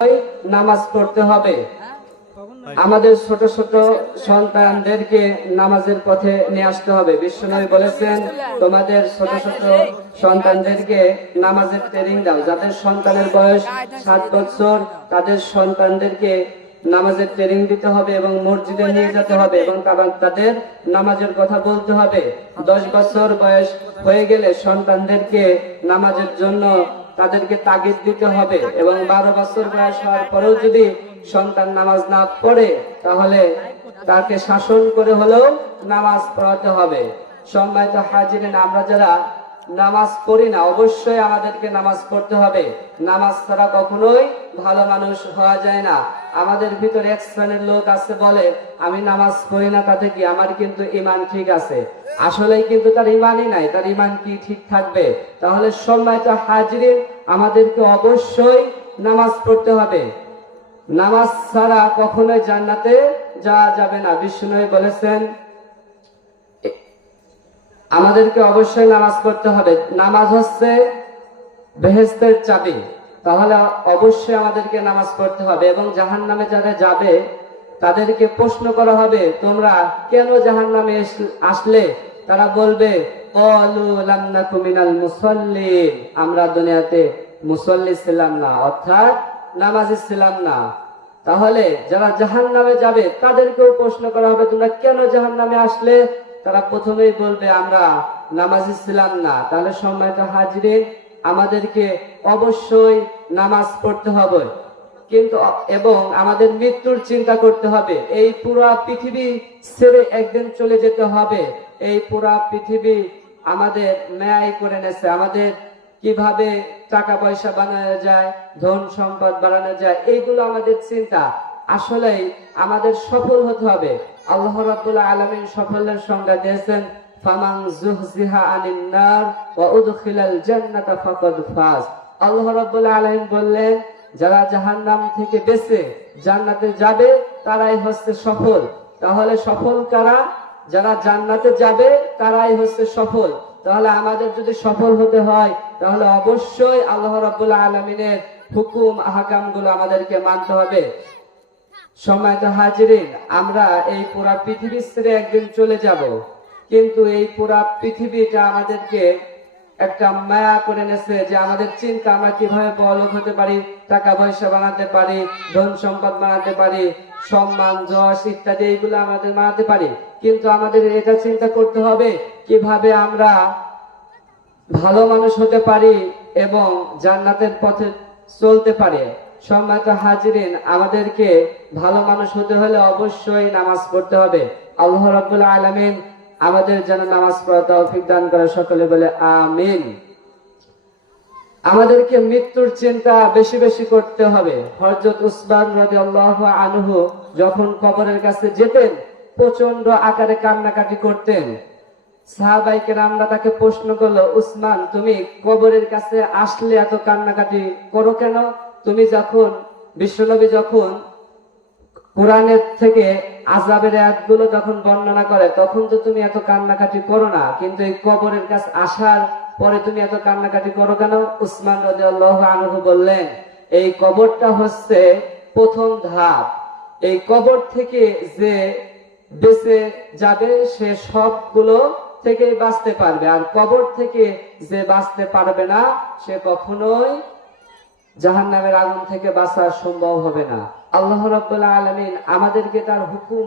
নামাজ পড়তে হবে। আমাদের ছোট ছোট সন্তানদেরকে নামাজের পথে নিয়ে আসতে হবে। বিশ্বনবী বলেছেন, তোমাদের ছোট ছোট সন্তানদেরকে নামাজের ট্রেনিং দাও। যাদের সন্তানের বয়স 7 বছর তাদের সন্তানদেরকে নামাজের ট্রেনিং দিতে হবে এবং মসজিদে নিয়ে যেতে হবে এবং তাদের নামাজের কথা বলতে হবে। 10 বছর বয়স হয়ে গেলে সন্তানদেরকে নামাজের জন্য তাদেরকে তাগিদ দিতে হবে এবং 12 বছর বয়স হওয়ার পরেও যদি সন্তান নামাজ না পড়ে তাহলে তাকে শাসন করে হলেও নামাজ পড়াতে হবে। সম্মানিত হাজিরিন, আমরা যারা নামাজ পড়ি না, অবশ্যই আমাদেরকে নামাজ পড়তে হবে। নামাজ ছাড়া কখনোই ভালো মানুষ হওয়া যায় না। আমাদের ভিতরে এক শ্রেণীর লোক আছে, বলে আমি নামাজ পড়ি না, তাতে কি আমার কিন্তু ঈমান ঠিক আছে। আসলেই কিন্তু তার ঈমানই নাই, তার ঈমান কি ঠিক থাকবে? তাহলে সম্মানিত হাজিরিন, আমাদেরকে অবশ্যই নামাজ পড়তে হবে। নামাজ ছাড়া কখনোই জান্নাতে যাওয়া যাবে না। বিষ্ণু বলেছেন আমাদেরকে অবশ্যই নামাজ পড়তে হবে। নামাজ হচ্ছে বেহেশতের চাবি। তাহলে অবশ্যই আমাদেরকে নামাজ পড়তে হবে এবং জাহান্নামে যারা যাবে তাদেরকে প্রশ্ন করা হবে, তোমরা কেন জাহান্নামে আসলে? তারা বলবে, ক্বালু লাম নাকু মিনাল মুসাল্লিন, আমরা দুনিয়াতে মুসল্লি ছিলাম না, অর্থাৎ নামাজি ছিলাম না। তাহলে যারা জাহান্নামে যাবে তাদেরকেও প্রশ্ন করা হবে, তোমরা কেন জাহান্নামে আসলে? তারা প্রথমেই বলবে, আমরা নামাজি ছিলাম না। তাহলে সম্মানিত হাজিরিন, আমাদেরকে অবশ্যই নামাজ পড়তে হবে, কিন্তু এবং আমাদের মৃত্যুর চিন্তা করতে হবে। এই পুরা পৃথিবী ছেড়ে একদিন চলে যেতে হবে। এই পুরা পৃথিবী আমাদের ন্যায় করে নেছে। আমাদের কিভাবে টাকা পয়সা বানানো যায়, ধন সম্পদ বাড়ানো যায়, এইগুলো আমাদের চিন্তা। আসলে আমাদের সফল হতে হবে। আল্লাহ রাব্বুল আলামিন সফলের সংজ্ঞা দিয়েছেন, ফামান যুহজিহা আনিন নার ওয়া উদখিলাল জান্নাতা ফাকাদ ফাজ। আল্লাহ রাব্বুল আলামিন বললেন, যারা জাহান্নাম থেকে বেঁচে জান্নাতে যাবে তারাই হচ্ছে সফল। তাহলে সফল কারা? যারা জান্নাতে যাবে তারাই হচ্ছে সফল। তাহলে আমাদের যদি সফল হতে হয় তাহলে অবশ্যই আল্লাহ রাব্বুল আলামিনের হুকুম আহকাম গুলো আমাদেরকে মানতে হবে। সম্মানিত হাজিরিন, আমরা এই পুরা পৃথিবী ছেড়ে একদিন চলে যাব, কিন্তু এই পুরা পৃথিবীটা আমাদেরকে একটা মায়া করে নেছে যে আমাদের চিন্তা আমরা কিভাবে বড়লোক হতে পারি, টাকা পয়সা বানাতে পারি, ধন সম্পদ বানাতে পারি, সম্মান যশ ইত্যাদি এইগুলো আমাদের বানাতে পারি। কিন্তু আমাদের এটা চিন্তা করতে হবে কিভাবে আমরা ভালো মানুষ হতে পারি এবং জান্নাতের পথে চলতে পারি। সম্মানিত হাজিরিন, আমাদেরকে ভালো মানুষ হতে হলে অবশ্যই নামাজ পড়তে হবে। আল্লাহ রাব্বুল আলামিন আমাদের যেন নামাজ পড়ার তৌফিক দান করে, সকলে বলে আমিন। আমাদেরকে মৃত্যুর চিন্তা বেশি বেশি করতে হবে। হযরত উসমান রাদিয়াল্লাহু আনহু যখন কবরের কাছে যেতেন প্রচন্ড আকারে কান্নাকাটি করতেন। সাহাবায়ে কেরামরা তাকে প্রশ্ন করলো, উসমান, তুমি কবরের কাছে আসলে এত কান্নাকাটি করো কেন? তুমি যখন বিশ্বনবী যখন কোরআনের থেকে আযাবের আয়াতগুলো যখন বর্ণনা করে তখন তো তুমি এত কান্নাকাটি করো না, কিন্তু এই কবরের কাছে আসার পরে তুমি এত কান্নাকাটি করো কেন? উসমান রাদিয়াল্লাহু আনহু বললেন, এই কবরটা হচ্ছে প্রথম ধাপ। এই কবর থেকে যে বেঁচে যাবে সে সবগুলো থেকেই বাঁচতে পারবে, আর কবর থেকে যে বাঁচতে পারবে না সে কখনোই জাহান্নামের আগুন থেকে বাঁচা সম্ভব হবে না। আল্লাহ রাব্বুল আলামিন আমাদেরকে তার হুকুম